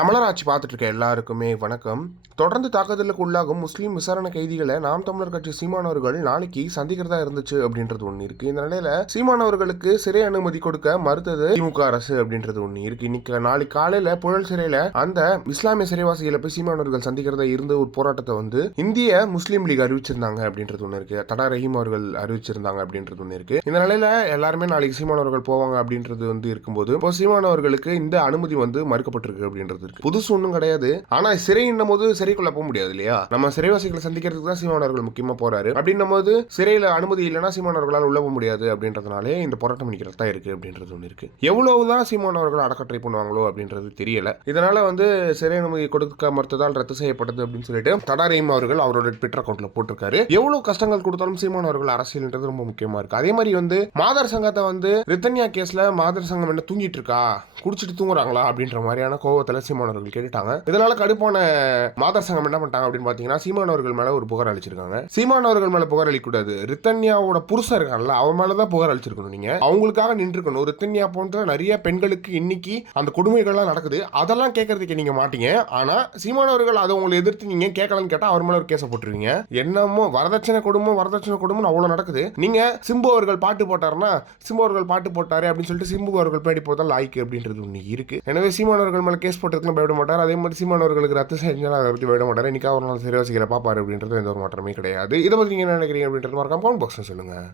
தமிழர் ஆட்சி பார்த்துட்டு இருக்க எல்லாருக்குமே வணக்கம். தொடர்ந்து தாக்குதலுக்கு உள்ளாகும் முஸ்லீம் விசாரணை கைதிகளை நாம் தமிழர் கட்சி சீமானவர்கள் நாளைக்கு சந்திக்கிறதா இருந்துச்சு அப்படின்றது ஒன்று இருக்கு. இந்த நிலையில சீமானவர்களுக்கு சிறை அனுமதி கொடுக்க மறுத்தது திமுக அரசு அப்படின்றது ஒன்று இருக்கு. இன்னைக்கு நாளைக்கு காலையில புழல் சிறையில அந்த இஸ்லாமிய சிறைவாசிகளை போய் சீமானவர்கள் சந்திக்கிறதா இருந்த ஒரு போராட்டத்தை வந்து இந்திய முஸ்லீம் லீக் அறிவிச்சிருந்தாங்க அப்படின்றது ஒன்று இருக்கு. தடா ரஹீம் அவர்கள் அறிவிச்சிருந்தாங்க அப்படின்றது ஒன்று இருக்கு. இந்த நிலையில எல்லாருமே நாளைக்கு சீமானவர்கள் போவாங்க அப்படின்றது வந்து இருக்கும்போது இப்போ சீமானவர்களுக்கு இந்த அனுமதி வந்து மறுக்கப்பட்டிருக்கு அப்படின்றது இருக்கு. புதுசு ஒன்றும் கிடையாது. ஆனா சிறைன்னும் போது சிறைக்குள்ள போக முடியாது இல்லையா? நம்ம சிறைவாசிகளை சந்திக்கிறதுக்கு தான் சீமானவர்கள் முக்கியமா போறாரு. அப்படின்னும் போது சிறையில அனுமதி இல்லைன்னா சீமானவர்களால் உள்ள போக முடியாது அப்படின்றதுனாலே இந்த போராட்டம் நிற்கிறது தான் இருக்கு அப்படின்றது ஒன்று இருக்கு. எவ்வளவுதான் சீமானவர்கள் அடக்க ட்ரை பண்ணுவாங்களோ அப்படின்றது தெரியல. இதனால வந்து சிறை அனுமதி கொடுக்க மறுத்ததால் ரத்து செய்யப்பட்டது அப்படின்னு சொல்லிட்டு தடாரையும் அவர்கள் அவரோட ட்விட்டர் அக்கௌண்ட்ல போட்டிருக்காரு. எவ்வளவு கஷ்டங்கள் கொடுத்தாலும் சீமானவர்கள் அரசியல்ன்றது ரொம்ப முக்கியமா இருக்கு. அதே மாதிரி வந்து மாதர் சங்கத்தை வந்து ரித்தன்யா கேஸ்ல மாதர் சங்கம் என்ன தூங்கிட்டு இருக்கா? குடிச்சிட்டு தூங்குறாங்களா? அப்படின்ற மாதிரியான கோவத்தில் கோவத்துல சீமானவர்கள் கேட்டுட்டாங்க. இதனால கடுப்பான மாதர் சங்கம் என்ன பண்ணிட்டாங்க அப்படின்னு பாத்தீங்கன்னா சீமானவர்கள் மேல ஒரு புகார் அளிச்சிருக்காங்க. சீமானவர்கள் மேல புகார் அளிக்கூடாது ரித்தன்யாவோட புருஷன் இருக்காங்கல்ல அவன் மேலதான் புகார் அளிச்சிருக்கணும் நீங்க. அவங்களுக்காக நின்றுக்கணும் ரித்தன்யா போன்ற நிறைய பெண்களுக்கு இன்னைக்கு அந்த கொடுமைகள்லாம் நடக்குது. அதெல்லாம் கேட்கறதுக்கு நீங்க மாட்டீங்க. ஆனா சீமானவர்கள் அதை உங்களை எதிர்த்து நீங்க கேட்கலன்னு கேட்டா அவர் மேல ஒரு கேஸை போட்டுருவீங்க. என்னமோ வரதட்சணை கொடுமோ வரதட்சணை கொடுமோ அவ்வளவு நடக்குது. நீங்க சிம்பு அவர்கள் பாட்டு போட்டாருன்னா சிம்பு அவர்கள் பாட்டு போட்டாரு அப்படின்னு சொல்லிட்டு சிம்பு அவர்கள் பேடி போதால் லாய்க்கு அப்படின்றது ஒன்று இருக்கு. எனவே சீமானவர்கள் மேல கேஸ் போட்டதுக்குலாம் பயப்பட மாட்டார். அதே மாதிரி சீமானவர்களுக்கு ரத்து செஞ்சாலும் அதை பற்றி பயப்பட மாட்டார். இன்றைக்கி ஒரு நாள் வசிக்கிற பார்ப்பாரு அப்படின்றது எந்த ஒரு மாற்றமே கிடையாது. இதை பற்றி நீங்கள் என்ன நினைக்கிறீங்க அப்படின்றது மறக்காம கவுண்ட் பாக்ஸ் சொல்லுங்கள்